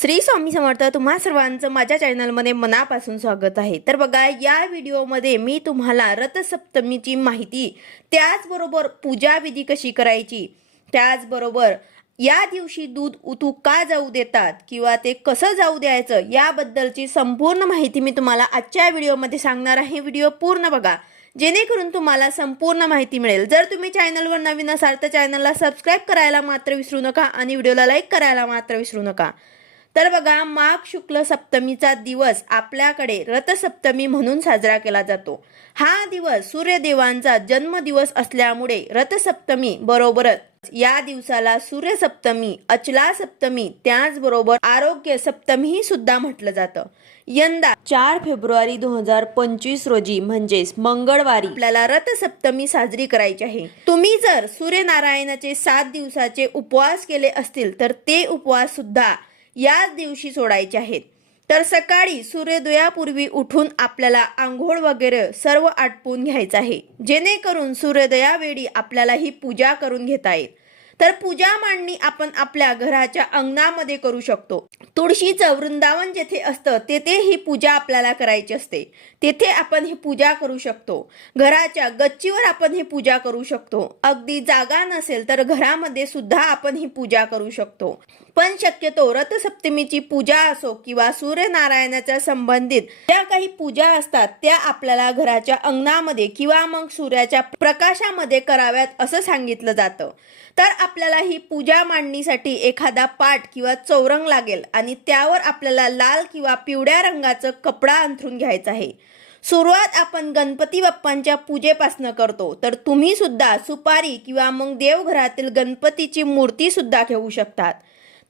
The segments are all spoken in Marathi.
श्री स्वामी समर्थ तुम्हा सर्वांचं माझ्या चॅनलमध्ये मनापासून स्वागत आहे. तर बघा या व्हिडिओमध्ये मी तुम्हाला रथसप्तमीची माहिती त्याचबरोबर पूजाविधी कशी करायची त्याचबरोबर या दिवशी दूध उतू का जाऊ देतात किंवा ते कसं जाऊ द्यायचं याबद्दलची संपूर्ण माहिती मी तुम्हाला आजच्या व्हिडिओमध्ये सांगणार आहे. व्हिडिओ पूर्ण बघा. जेणेकरून तुम्हाला संपूर्ण माहिती मिळेल. जर तुम्ही चॅनलवर नवीन असाल तर चॅनलला सबस्क्राईब करायला मात्र विसरू नका आणि व्हिडिओला लाईक करायला मात्र विसरू नका. तर बघा माघ शुक्ल सप्तमीचा दिवस आपल्याकडे रथसप्तमी म्हणून साजरा केला जातो. हा दिवस सूर्यदेवांचा जन्मदिवस असल्यामुळे रथसप्तमी बरोबरच या दिवसाला सूर्यसप्तमी अचला सप्तमी त्याचबरोबर आरोग्य सप्तमी सुद्धा म्हटलं जातं. यंदा चार फेब्रुवारी दोन हजार पंचवीस रोजी म्हणजेच मंगळवारी आपल्याला रथसप्तमी साजरी करायची आहे. तुम्ही जर सूर्यनारायणाचे सात दिवसाचे उपवास केले असतील तर ते उपवास सुद्धा याच दिवशी सोडायचे आहेत. तर सकाळी सूर्योदयापूर्वी उठून आपल्याला आंघोळ वगैरे सर्व आटपून घ्यायचं आहे. जेणेकरून सूर्योदयावेळी आपल्याला ही पूजा करून घेता येईल. तर पूजा मांडणी आपण आपल्या घराच्या अंगणामध्ये करू शकतो. तुळशीचं वृंदावन जेथे असतं तेथे ही पूजा आपल्याला करायची असते. तेथे आपण ही पूजा करू शकतो. घराच्या गच्चीवर आपण ही पूजा करू शकतो. अगदी जागा नसेल तर घरामध्ये सुद्धा आपण ही पूजा करू शकतो. पण शक्यतो रथसप्तमीची पूजा असो किंवा सूर्यनारायणाच्या संबंधित ज्या काही पूजा असतात त्या आपल्याला घराच्या अंगणामध्ये किंवा मग सूर्याच्या प्रकाशामध्ये कराव्यात असं सांगितलं जातं. तर आपल्याला ही पूजा मांडणीसाठी एखादा पाट किंवा चौरंग लागेल आणि त्यावर आपल्याला लाल किंवा पिवळ्या रंगाचं कपडा अंथरून घ्यायचा आहे. सुरुवात आपण गणपती बाप्पांच्या पूजेपासनं करतो तर तुम्ही सुद्धा सुपारी किंवा मग देवघरातील गणपतीची मूर्ती सुद्धा घेऊ शकतात.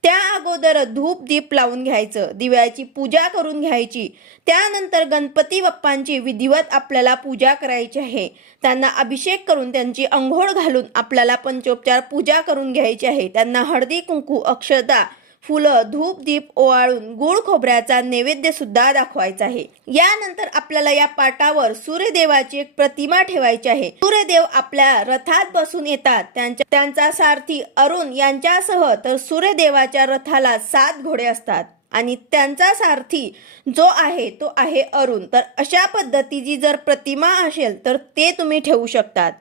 त्या अगोदर धूप दीप लावून घ्यायचं दिव्याची पूजा करून घ्यायची. त्यानंतर गणपती बाप्पांची विधिवत आपल्याला पूजा करायची आहे. त्यांना अभिषेक करून त्यांची अंघोळ घालून आपल्याला पंचोपचार पूजा करून घ्यायची आहे. त्यांना हळदी कुंकू अक्षता फुलं धूप दीप ओवाळून गुळ खोबऱ्याचा नैवेद्य सुद्धा दाखवायचा आहे. यानंतर आपल्याला या पाटावर सूर्यदेवाची एक प्रतिमा ठेवायची आहे. सूर्यदेव आपल्या रथात बसून येतात. त्यांच्या त्यांचा सारथी अरुण यांच्यासह तर सूर्यदेवाच्या रथाला सात घोडे असतात. आणि त्यांचा सारथी जो आहे तो आहे अरुण. तर अशा पद्धतीची जर प्रतिमा असेल तर ते तुम्ही ठेवू शकतात.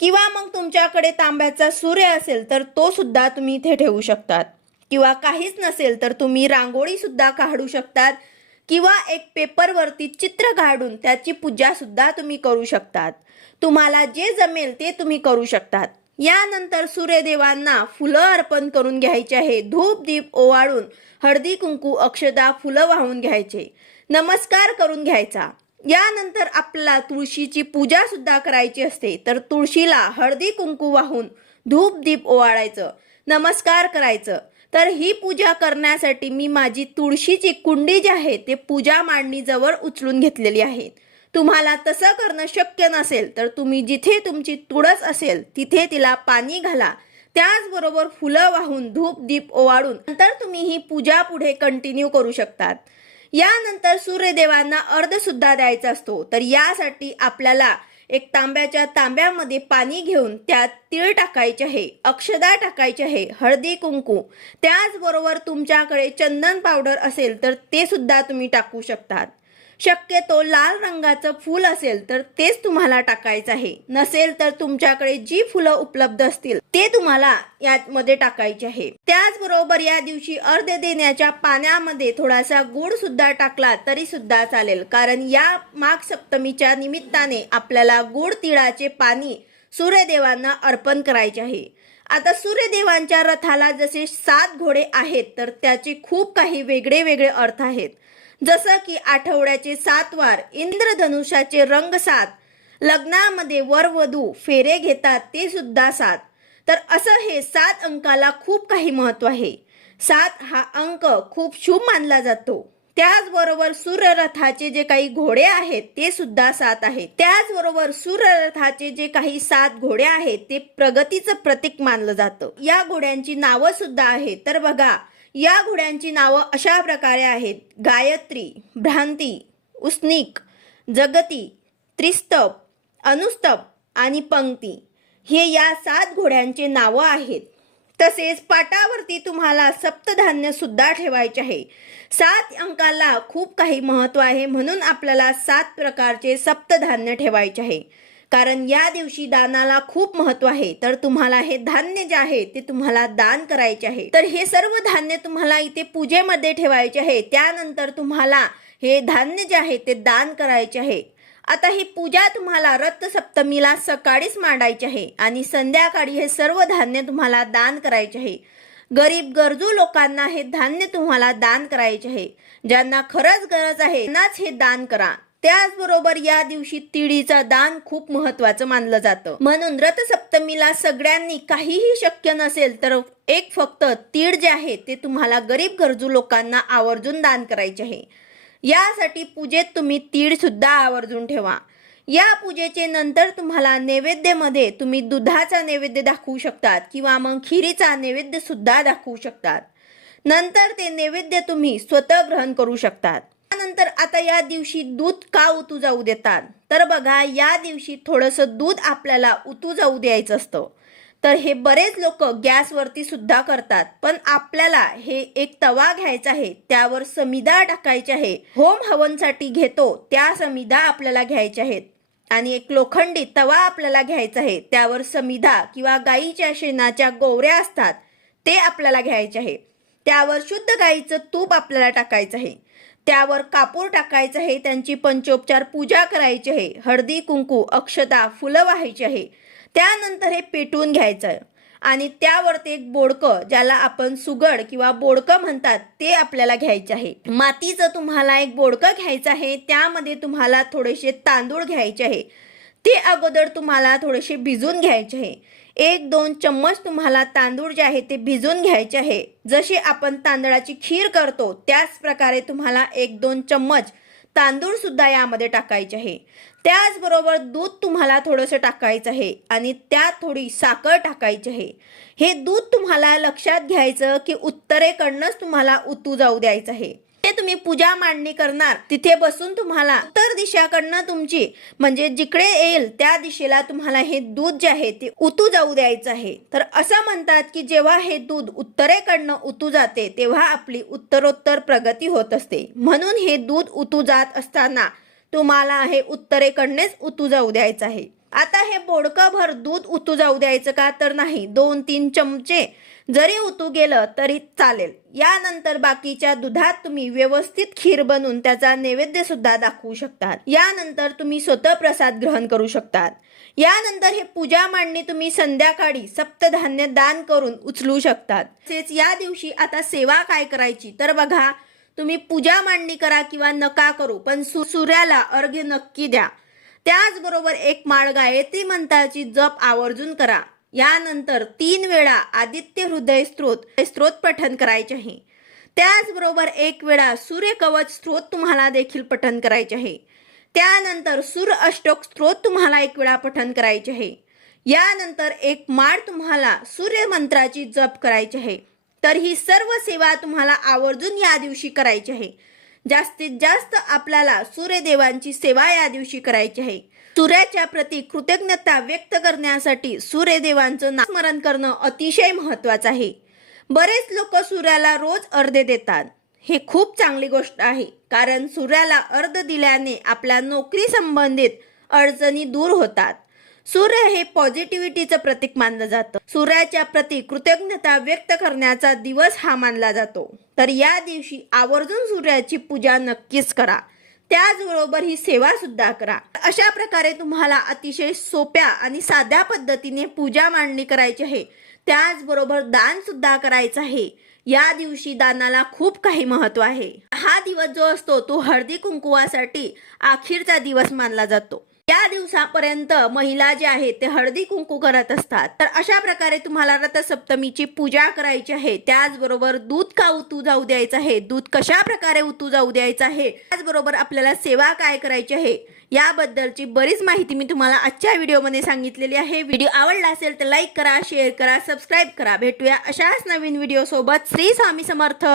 किंवा मग तुमच्याकडे तांब्याचा सूर्य असेल तर तो सुद्धा तुम्ही इथे ठेवू शकतात. किंवा काहीच नसेल तर तुम्ही रांगोळीसुद्धा काढू शकतात किंवा एक पेपरवरती चित्र काढून त्याची पूजासुद्धा तुम्ही करू शकतात. तुम्हाला जे जमेल ते तुम्ही करू शकतात. यानंतर सूर्यदेवांना फुलं अर्पण करून घ्यायचे आहे. धूप दीप ओवाळून हळदी कुंकू अक्षदा फुलं वाहून घ्यायचे. नमस्कार करून घ्यायचा. यानंतर आपल्याला तुळशीची पूजा सुद्धा करायची असते. तर तुळशीला हळदी कुंकू वाहून धूप दीप ओवाळायचं. नमस्कार करायचं. तर ही पूजा करण्यासाठी मी माझी तुळशीची कुंडी जी आहे ते पूजा मांडणी जवळ उचलून घेतलेली आहे. तुम्हाला तसं करणं शक्य नसेल तर तुम्ही जिथे तुमची तुळस असेल तिथे तिला पाणी घाला. त्याचबरोबर फुलं वाहून धूप दीप ओवाळून नंतर तुम्ही ही पूजा पुढे कंटिन्यू करू शकतात. यानंतर सूर्यदेवांना अर्धसुद्धा द्यायचा असतो. तर यासाठी आपल्याला एक तांब्याच्या तांब्यामध्ये पाणी घेऊन त्यात तीळ टाकायचे आहे अक्षदा टाकायचे आहे हळदी कुंकू. त्याचबरोबर तुमच्याकडे चंदन पावडर असेल तर ते सुद्धा तुम्ही टाकू शकतात. शक्यतो लाल रंगाचं फूल असेल तर तेच तुम्हाला टाकायचं आहे. नसेल तर तुमच्याकडे जी फुलं उपलब्ध असतील ते तुम्हाला यामध्ये टाकायचे आहे. त्याचबरोबर या दिवशी अर्ध देण्याच्या पाण्यामध्ये थोडासा गुळ सुद्धा टाकला तरी सुद्धा चालेल. कारण या माघ सप्तमीच्या निमित्ताने आपल्याला गुड तिळाचे पाणी सूर्यदेवांना अर्पण करायचे आहे. आता सूर्यदेवांच्या रथाला जसे सात घोडे आहेत तर त्याचे खूप काही वेगळे वेगळे अर्थ आहेत. जसं की आठवड्याचे सात वार इंद्रधनुष्याचे रंग सात लग्नामध्ये वरवधू फेरे घेतात ते सुद्धा सात. तर असं हे सात अंकाला खूप काही महत्त्व आहे. सात हा अंक खूप शुभ मानला जातो. त्याचबरोबर सूर्यरथाचे जे काही घोडे आहेत ते सुद्धा सात आहेत. त्याचबरोबर सूर्यरथाचे जे काही सात घोडे आहेत ते प्रगतीचं प्रतीक मानलं जातं. या घोड्यांची नावं सुद्धा आहेत. तर बघा या घोड्यांची नावं अशा प्रकारे आहेत. गायत्री भ्रांती उस्निक जगती त्रिस्तप अनुस्तप आणि पंक्ती. हे या सात घोड्यांचे नावं आहेत. तसेच पाटावरती तुम्हाला सप्तधान्य सुद्धा ठेवायचे आहे. सात अंकाला खूप काही महत्त्व आहे म्हणून आपल्याला सात प्रकारचे सप्तधान्य ठेवायचे आहे. कारण या दिवशी दानाला खूप महत्त्व आहे. तर तुम्हाला हे धान्य जे आहे ते तुम्हाला दान करायचे आहे. तर हे सर्व धान्य तुम्हाला इथे पूजेमध्ये ठेवायचे आहे. त्यानंतर तुम्हाला हे धान्य जे आहे ते दान करायचे आहे. आता ही पूजा तुम्हाला रथसप्तमीला सकाळीच मांडायची आहे आणि संध्याकाळी हे सर्व धान्य तुम्हाला दान करायचे आहे. गरीब गरजू लोकांना हे धान्य तुम्हाला दान करायचे आहे. ज्यांना खरंच गरज आहे त्यांनाच हे दान करा. त्याचबरोबर या दिवशी तिळीचं दान खूप महत्वाचं मानलं जातं. म्हणून रथसप्तमीला सगळ्यांनी काहीही शक्य नसेल तर एक फक्त तीळ जे आहे ते तुम्हाला गरीब गरजू लोकांना आवर्जून दान करायचे आहे. यासाठी पूजेत तुम्ही तीळ सुद्धा आवर्जून ठेवा. या पूजेचे नंतर तुम्हाला नैवेद्यामध्ये तुम्ही दुधाचा नैवेद्य दाखवू शकतात किंवा मग खिरीचा नैवेद्य सुद्धा दाखवू शकतात. नंतर ते नैवेद्य तुम्ही स्वतः ग्रहण करू शकतात. त्यानंतर आता या दिवशी दूध का उतू जाऊ देतात? तर बघा या दिवशी थोडंसं दूध आपल्याला उतू जाऊ द्यायचं असतं. तर हे बरेच लोक गॅसवरती सुद्धा करतात पण आपल्याला हे एक तवा घ्यायचा आहे त्यावर समिदा टाकायची आहे होम हवनसाठी घेतो त्या समिदा आपल्याला घ्यायच्या आहेत. आणि एक लोखंडी तवा आपल्याला घ्यायचा आहे त्यावर समिधा किंवा गाईच्या शेणाच्या गोवऱ्या असतात ते आपल्याला घ्यायचे आहे. त्यावर शुद्ध गाईचं तूप आपल्याला टाकायचं आहे. त्यावर कापूर टाकायचं आहे त्यांची पंचोपचार पूजा करायची आहे हळदी कुंकू अक्षता फुलं व्हायची आहे. त्यानंतर हे पेटवून घ्यायचं. आहे आणि त्यावर ते एक बोडकं ज्याला आपण सुगड किंवा बोडकं म्हणतात ते आपल्याला घ्यायचे आहे. मातीचं तुम्हाला एक बोडकं घ्यायचं आहे त्यामध्ये तुम्हाला थोडेसे तांदूळ घ्यायचे आहे. ते अगोदर तुम्हाला थोडेसे भिजून घ्यायचे आहे. एक दोन चम्मच तुम्हाला तांदूळ जे आहे ते भिजून घ्यायचे आहे. जशी आपण तांदळाची खीर करतो त्याच प्रकारे तुम्हाला एक दोन चम्मच तांदूळ सुद्धा यामध्ये टाकायचे आहे. त्याचबरोबर दूध तुम्हाला थोडंसं टाकायचं आहे आणि त्यात थोडी साखर टाकायची आहे. हे दूध तुम्हाला लक्षात घ्यायचं की उत्तरेकडनंच तुम्हाला उतू जाऊ द्यायचं आहे. ते तुम्ही पूजा मांडणी करणार तिथे बसून तुम्हाला उत्तर दिशाकडनं तुमची म्हणजे जिकडे येईल त्या दिशेला तुम्हाला हे दूध जे आहे ते उतू जाऊ द्यायचं आहे. तर असं म्हणतात की जेव्हा हे दूध उत्तरेकडनं उतू जाते तेव्हा आपली उत्तरोत्तर प्रगती होत असते. म्हणून हे दूध उतू जात असताना तुम्हाला हे उत्तरेकडनेच उतू जाऊ द्यायचं आहे. आता हे बोडकाभर दूध उतू जाऊ द्यायचं का? तर नाही. दोन तीन चमचे जरी उतू गेलं तरी चालेल. यानंतर बाकीच्या दुधात तुम्ही व्यवस्थित खीर बनवून त्याचा नैवेद्य सुद्धा दाखवू शकतात. यानंतर तुम्ही स्वतः प्रसाद ग्रहण करू शकतात. यानंतर हे पूजा मांडणी तुम्ही संध्याकाळी सप्तधान्य दान करून उचलू शकतात. तसेच या दिवशी आता सेवा काय करायची? तर बघा तुम्ही पूजा मांडणी करा किंवा नका करू पण सूर्याला अर्घ्य नक्की द्या. त्याचबरोबर एक माळ गायत्री मंत्राची जप आवर्जून करा. यानंतर तीन वेळा आदित्य हृदय स्त्रोत स्त्रोत पठन करायचे आहे. त्याचबरोबर एक वेळा सूर्यकवच स्त्रोत तुम्हाला देखील पठन करायचे आहे. त्यानंतर सूर अष्टक स्त्रोत तुम्हाला एक वेळा पठन करायचे आहे. यानंतर एक माळ तुम्हाला सूर्य मंत्राची जप करायची आहे. तर ही सर्व सेवा तुम्हाला आवर्जून या दिवशी करायची आहे. जास्तीत जास्त आपल्याला सूर्यदेवांची सेवा या दिवशी करायची आहे. सूर्याच्या प्रती कृतज्ञता व्यक्त करण्यासाठी सूर्यदेवांचं नामस्मरण करणं अतिशय महत्वाचं आहे. बरेच लोक सूर्याला रोज अर्धे देतात. हे खूप चांगली गोष्ट आहे कारण सूर्याला अर्ध दिल्याने आपल्या नोकरी संबंधित अडचणी दूर होतात. सूर्य हे पॉझिटिव्हिटीचं प्रतीक मानलं जातं. सूर्याच्या प्रती कृतज्ञता व्यक्त करण्याचा दिवस हा मानला जातो. तर या दिवशी आवर्जून सूर्याची पूजा नक्कीच करा. त्याचबरोबर ही सेवा सुद्धा करा. अशा प्रकारे तुम्हाला अतिशय सोप्या आणि साध्या पद्धतीने पूजा मांडणी करायची आहे. त्याचबरोबर दान सुद्धा करायचं आहे. या दिवशी दानाला खूप काही महत्त्व आहे. हा दिवस जो असतो तो हळदी कुंकुवासाठी अखेरचा दिवस मानला जातो. त्या दिवसापर्यंत महिला जे आहेत ते हळदी कुंकू करत असतात. तर अशा प्रकारे तुम्हाला रथसप्तमीची पूजा करायची आहे. त्याचबरोबर दूध का उतू जाऊ द्यायचं आहे? दूध कशा प्रकारे उतू जाऊ द्यायचं आहे? त्याचबरोबर आपल्याला सेवा काय करायची आहे? याबद्दलची बरीच माहिती मी तुम्हाला आजच्या व्हिडिओमध्ये सांगितलेली आहे. व्हिडिओ आवडला असेल तर लाईक करा शेअर करा सबस्क्राईब करा. भेटूया अशाच नवीन व्हिडिओ सोबत श्री स्वामी समर्थ.